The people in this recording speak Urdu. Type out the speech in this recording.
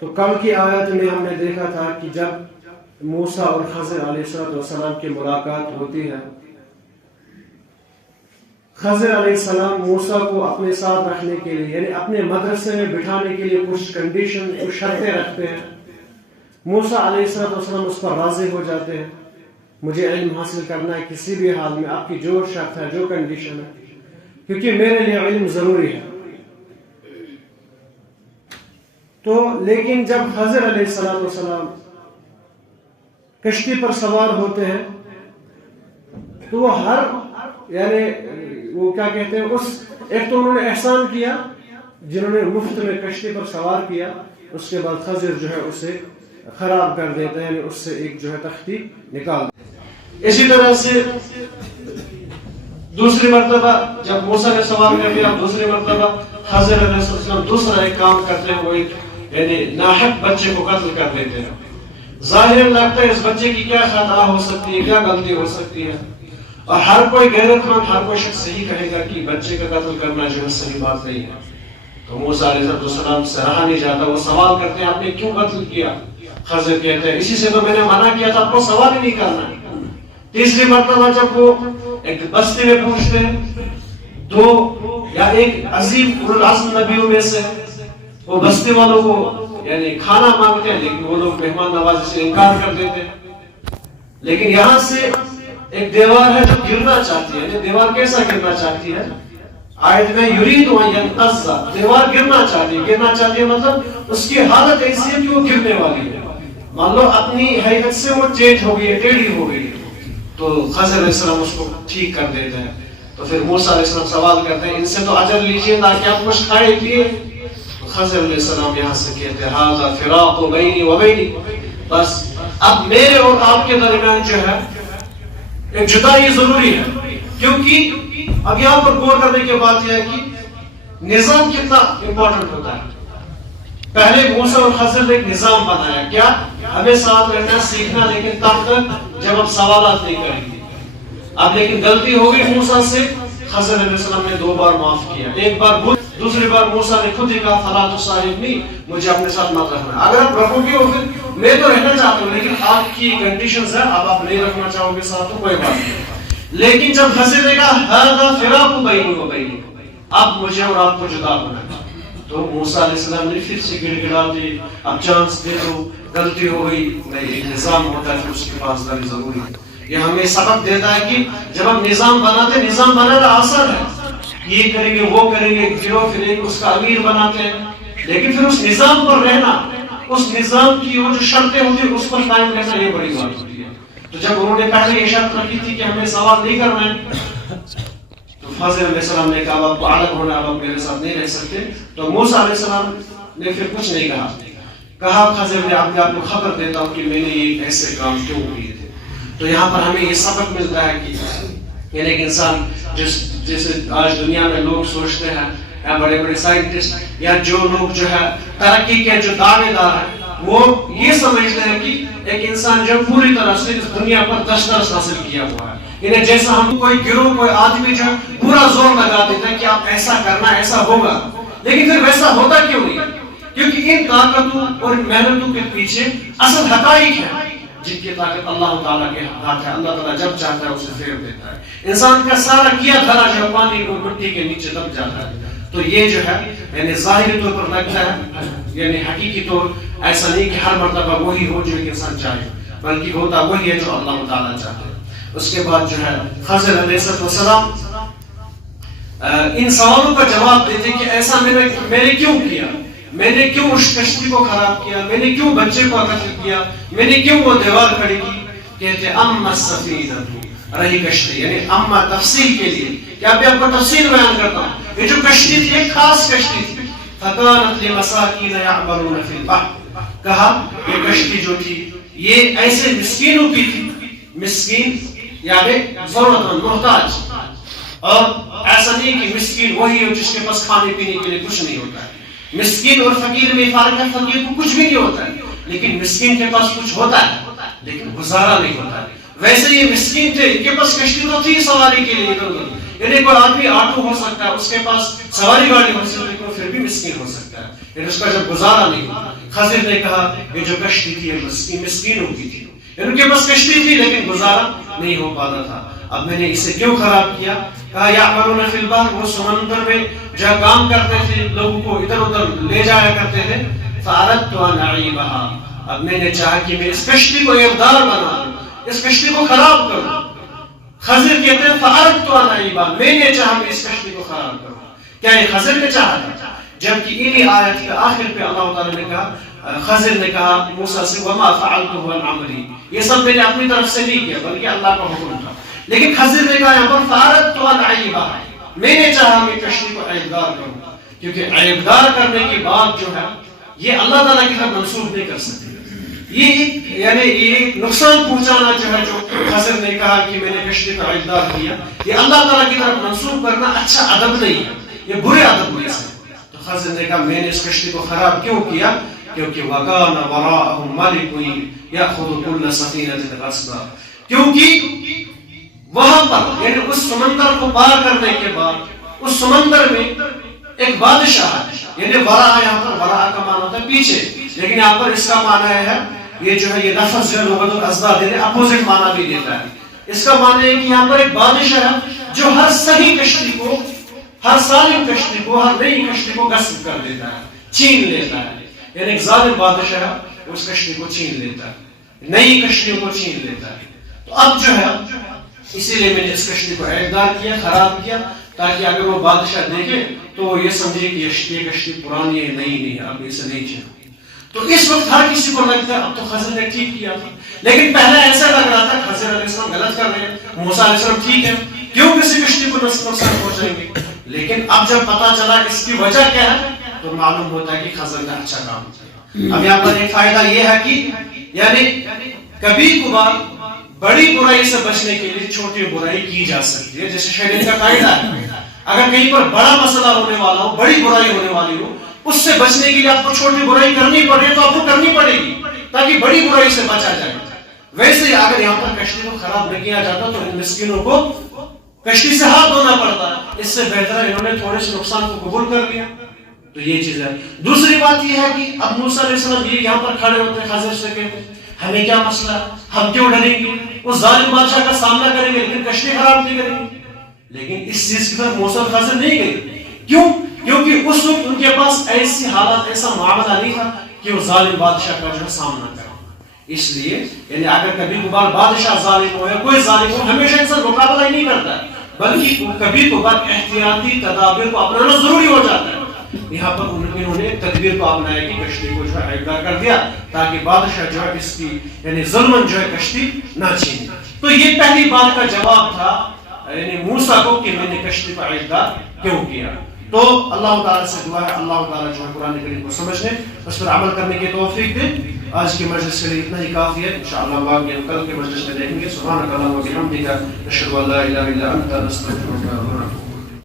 تو کل کی آیت میں ہم نے دیکھا تھا کہ جب موسیٰ اور خضر علیہ السلام کی ملاقات ہوتی ہے، خضر علیہ السلام موسیٰ کو اپنے ساتھ رکھنے کے لیے یعنی اپنے مدرسے میں بٹھانے کے لیے کچھ کنڈیشن کچھ شرطیں رکھتے ہیں۔ موسیٰ علیہ السلام اس پر راضی ہو جاتے ہیں، مجھے علم حاصل کرنا ہے کسی بھی حال میں، آپ کی جو شرط ہے جو کنڈیشن ہے، کیونکہ میرے لیے علم ضروری ہے۔ تو لیکن جب خضر علیہ السلام کشتی پر سوار ہوتے ہیں تو وہ وہ کیا کہتے ہیں، ایک تو انہوں نے احسان کیا، جنہوں نے مفت میں کشتی پر سوار کیا، اس کے بعد خضر جو ہے اسے خراب کر دیتے ہیں، اس سے ایک جو ہے تختی نکال دیتے۔ اسی طرح سے دوسری مرتبہ جب موسیٰ نے سوال کر دیا، دوسری مرتبہ خضر علیہ السلام دوسرا ایک کام کرتے ہیں، وہ یعنی ناحق بچے کو قتل کر دیتے ہیں۔ ظاہر لگتا ہے اس بچے کی کیا خطا ہو سکتی ہے، کیا غلطی ہو سکتی ہے، اور ہر کوئی غیرت مند، ہر کوئی شخص صحیح کہے گا کہ بچے کا قتل کرنا جو ہے صحیح بات نہیں ہے۔ تو موسیٰ علیہ السلام سے رہا نہیں جاتا، وہ سوال کرتے ہیں آپ نے کیوں قتل کیا؟ خضر کہتے ہیں اسی سے تو میں نے منع کیا تھا، آپ کو سوال ہی نہیں کرنا۔ تیسری مرتبہ جب وہ ایک بستی میں پہنچتے ہیں، دو یا ایک عظیم اولو العزم نبیوں میں سے وہ بستی والوں کو یعنی کھانا مانگتے ہیں، لیکن وہ لوگ مہمان نوازی سے انکار کر دیتے ہیں۔ لیکن یہاں سے ایک دیوار ہے جو گرنا چاہتی ہے، یعنی دیوار کیسا گرنا چاہتی ہے؟ آیت میں یرید ان ینقض، دیوار گرنا چاہتی ہے۔ گرنا چاہتی ہے مطلب اس کی حالت ایسی ہے کہ وہ گرنے والی ہے، مان لو اپنی حیثیت سے وہ چینج ہو گئی ہے، ٹیڑھی ہو گئی ہے۔ تو خضر علیہ السلام اس کو ٹھیک کر دیتے ہیں۔ تو پھر موسیٰ علیہ السلام سوال کرتے ہیں ان سے تو اجر لیجئے تاکہ آپ کچھ کھائے پیے۔ خضر علیہ السلام یہاں سے کہتے ہیں ھذا فراق بینی و بینک، بس اب میرے اور آپ کے درمیان جو ہے ایک جدائی ضروری ہے، کیونکہ اب یہاں پر غور کرنے کی بات یہ ہے کہ نظام کتنا امپورٹنٹ ہوتا ہے۔ پہلے موسیٰ اور خضر نے ایک نظام بنایا، کیا ہمیں ساتھ رہنا سیکھنا، لیکن تب تک جب ہم سوالات نہیں کریں گے۔ اب لیکن غلطی ہو گئی موسیٰ سے، خضر علیہ السلام نے 2 بار معاف کیا، ایک بار دوسری بار موسیٰ نے خود ہی کہا فلا تصاحبنی، مجھے اپنے ساتھ مت رکھنا، اگر آپ رکھو گے پھر میں تو رہنا چاہتا ہوں لیکن آپ کی کنڈیشنز ہیں، اب آپ نہیں رکھنا چاہو گے ساتھ تو کوئی بات نہیں۔ لیکن جب خضر نے کہا ھذا فراق بینی و بینک، اب مجھے اور آپ کو جدا ہونا ہے، تو موسیٰ علیہ السلام نے پھر سے گڑ گڑا دی، اب چانس دے دو، غلطی ہو گئی، نہیں ایک نظام ہوتا ہے پھر اس کی پاسداری ضروری ہے۔ یہ ہمیں سبق دیتا ہے کہ جب ہم نظام بناتے، نظام بنانا آسان ہے، یہ کریں گے وہ کریں گے، گروہ پھر ایک اس کا امیر بناتے ہیں، لیکن پھر اس نظام پر رہنا، اس نظام کی وہ جو شرطیں ہوتی ہیں اس پر قائم رہنا، یہ بڑی بات ہوتی ہے۔ تو جب انہوں نے پہلے یہ شرط رکھی تھی کہ ہمیں سوال نہیں کرنا ہے، تو خضر علیہ السلام نے کہا آپ کو الگ ہونا، آپ میرے ساتھ نہیں رہ سکتے۔ تو موسیٰ علیہ السلام نے پھر کچھ نہیں کہا خضر نے آپ کو خبر دیتا ہوں کہ میں نے یہ ایسے کام کیوں کیے تھے۔ تو یہاں پر ہمیں یہ سبق ملتا ہے کہ یعنی ایک انسان جیسے آج دنیا میں لوگ سوچتے ہیں، یا بڑے بڑے سائنٹسٹ یا جو لوگ جو ہے ترقی کے جو دعوے دار ہیں، وہ یہ سمجھتے ہیں کہ ایک انسان جو پوری طرح سے اس دنیا پر دسترس حاصل کیا ہوا ہے، یعنی جیسا ہم کوئی گروہ کوئی آدمی جو پورا زور لگا دیتا ہے کہ آپ ایسا کرنا ایسا ہوگا، لیکن پھر ویسا ہوتا کیوں نہیں؟ کیونکہ ان طاقتوں اور محنتوں کے پیچھے اصل حقائق ہے جن کی طاقت اللہ تعالیٰ کے ہاتھ ہے۔ اللہ تعالیٰ جب چاہتا ہے اسے پھیر دیتا ہے، انسان کا سارا کیا دھرا جو پانی اور مٹی کے نیچے دب جاتا ہے۔ تو یہ جو ہے یعنی ظاہری طور پر لگتا ہے، یعنی حقیقی طور ایسا نہیں کہ ہر مرتبہ وہی ہو جو ایک انسان چاہے، بلکہ ہوتا وہی ہے جو اللہ تعالیٰ چاہتے ہیں۔ اس کے بعد جو ہے خضر علیہ السلام ان سوالوں کا جواب دیتے کہ ایسا میں نے کیوں کیا، میں نے کیوں اس کشتی کو خراب کیا، میں نے کیوں بچے کو قتل کیا، میں نے کیوں وہ دیوار کھڑی کی۔ کہتے اما السفینہ، رہی کشتی، یعنی اما تفصیل کے لیے کیا میں آپ کو تفصیل بیان کرتا ہوں۔ یہ جو کشتی تھی ایک خاص کشتی تھی، فکانت لمساکین یعملون فی البحر، کہا یہ کشتی جو تھی یہ ایسے مسکینوں کی تھی، مسکین یعنی ضرورت مند محتاج، اور ایسا نہیں کہ مسکین وہی ہو جس کے پاس کھانے پینے کے لیے کچھ نہیں ہوتا ہے۔ مسکین اور فقیر میں فرق ہے، فقیر کو کچھ بھی نہیں ہوتا ہے لیکن مسکین کے پاس کچھ ہوتا ہے لیکن گزارا نہیں ہوتا ہے۔ ویسے یہ مسکین تھے، ان کے پاس کشتی تو تھی سواری کے لیے ادھر ادھر، یعنی کوئی آدمی آٹو ہو سکتا ہے، اس کے پاس سواری گاڑی ہو سکتی ہے لیکن پھر بھی مسکین ہو سکتا ہے، یعنی اس کا جب گزارا نہیں ہوتا۔ خضر نے کہا یہ جو کشتی تھی یہ مسکینوں کی تھی، ان کے پاس کشتی تھی لیکن گزارا نہیں ہو پاتا تھا، اب میں نے اسے کیوں خراب کیا؟ کہا یعملون فی البحر، وہ سمندر میں جہاں کام کرتے تھے، لوگوں کو ادھر ادھر لے جایا کرتے تھے، فاردت ان اعیبها، اب میں نے چاہا کہ میں اس کشتی کو عیبدار بنا دوں، اس کشتی کو خراب کروں۔ خضر کہتے ہیں فاردت ان اعیبها، میں نے چاہا میں اس کشتی کو خراب کروں۔ کیا یہ خضر نے چاہا تھا؟ جبکہ انہی آیت کے آخر پہ اللہ تعالیٰ نے کہا، خضر نے کہا موسیٰ سے وما فعلته عن امری، یہ سب میں نے اپنی طرف سے نہیں کیا بلکہ اللہ کا حکم تھا۔ لیکن خضر نے کہا یہاں پر فاردت ان اعیبها، میں نے چاہا میں کشتی کو عیبدار کروں، کیونکہ عیبدار کرنے کی بات جو ہے یہ اللہ تعالیٰ کی طرف منسوخ نہیں کر سکتے۔ یہ ایک نقصان پہنچانا جو ہے، جو خضر نے کہا کہ میں نے کشتی کو عیبدار کیا، یہ اللہ تعالیٰ کی طرف منسوخ کرنا اچھا ادب نہیں ہے، یہ برے ادب میں سے۔ تو خضر نے کہا میں نے اس کشتی کو خراب کیوں کیا؟ کیونکہ وَكَانَ وَرَاءَهُم مَلِكٌ يَأْخُذُ كُلَّ سَفِينَةٍ غَصْبًا، کیونکہ وہاں پر یعنی اس سمندر کو پار کرنے کے بعد اس سمندر میں ایک بادشاہ ہے، یعنی ورا یہاں پر ورا کا معنی ہوتا ہے پیچھے، لیکن یہاں پر اس کا معنی ہے یہ جو ہے یہ لفظ جو ہے لغت الازداد یعنی اپوزٹ معنی بھی دیتا ہے۔ اس کا معنی ہے کہ یہاں پر ایک بادشاہ ہے جو ہر صحیح کشتی کو، ہر سالم کشتی کو، ہر نئی کشتی کو غصب کر دیتا ہے، چھین لیتا ہے، یعنی ایک ظالم بادشاہ ہے اس کشتی کو چھین لیتا ہے، نئی کشتیوں کو چھین لیتا ہے۔ تو اب جو ہے اسی لیے میں نے اس کشتی کو عیبدار کیا، خراب کیا، تاکہ اگر وہ بادشاہ دیکھے تو وہ یہ سمجھے کہ یہ کشتی پرانی ہے، نئی نہیں ہے، اب اسے نہیں چھینا۔ تو اس وقت ہر کسی کو لگتا ہے اب تو خضر نے ٹھیک کیا تھا، لیکن پہلے ایسا لگ رہا تھا خضر علیہ السلام غلط کر رہے ہیں، موسیٰ علیہ السلام ٹھیک ہے، کیوں کسی کشتی کو نقصان پہنچائیں گے؟ لیکن اب جب پتا چلا اس کی وجہ کیا ہے تو معلوم ہوتا ہے کہ خضر نے اچھا کام کیا۔ اب یہاں پر ایک فائدہ یہ ہے کہ یعنی کبھی کبھار بڑی برائی سے بچنے کے لیے چھوٹی برائی کی جا سکتی ہے، جیسے شریعت کا قاعدہ ہے اگر کہیں پر بڑا مسئلہ ہونے والا ہو، بڑی برائی ہونے والی ہو، اس سے بچنے کے لیے آپ کو چھوٹی برائی کرنی پڑے تو آپ کو کرنی پڑے گی تاکہ بڑی برائی سے بچا جائے۔ ویسے ہی اگر یہاں پر کشتی کو خراب نہ کیا جاتا تو ان مسکینوں کو کشتی سے ہاتھ دھونا پڑتا، اس سے بہتر انہوں نے تھوڑے سے نقصان کو قبول کر لیا۔ تو یہ چیز ہے۔ دوسری بات یہ ہے کہ اب موسیٰ علیہ السلام یہ یہاں پر کھڑے ہوتے ہیں خضر سے کہ ہمیں کیا مسئلہ، ہم کیوں ڈریں گے، اس ظالم بادشاہ کا سامنا کریں گے لیکن کشتی خراب نہیں کریں گے۔ لیکن اس چیز کی طرف موسیٰ اور خضر نہیں گئے، کیوں؟ کیونکہ اس وقت ان کے پاس ایسی حالات، ایسا معاملہ نہیں تھا کہ وہ ظالم بادشاہ کا جو سامنا کریں۔ اس لیے یعنی اگر کبھی کبھار بادشاہ ظالم ہو یا کوئی ظالم ہو، ہمیشہ انسان مقابلہ ہی نہیں کرتا ہے، بلکہ کبھی کبھار احتیاطی تدابیر کو اپنانا ضروری ہو جاتا ہے۔ یہاں پر انہوں نے تدبیر کو اپنایا کہ کشتی کو جو ہے عیبدار کر دیا تاکہ بادشاہ جو ہے اس کی یعنی ظلمن جو ہے کشتی نہ چھینے۔ تو یہ پہلی بات کا جواب تھا یعنی موسیٰ کو کہ میں نے کشتی کو عیبدار کیوں کیا۔ تو اللہ تعالیٰ سے دعا ہے اللہ تعالیٰ جو ہے قرآن کریم کو سمجھنے، اس پر عمل کرنے کی توفیق دے۔ آج کی مجلس کے لیے اتنا ہی کافی ہے، انشاءاللہ باقی ہم کل کے مجلس میں دیکھیں گے۔ سبحانک اللہم و بحمدک، نشہد ان لا الہ الا انت، نستغفرک۔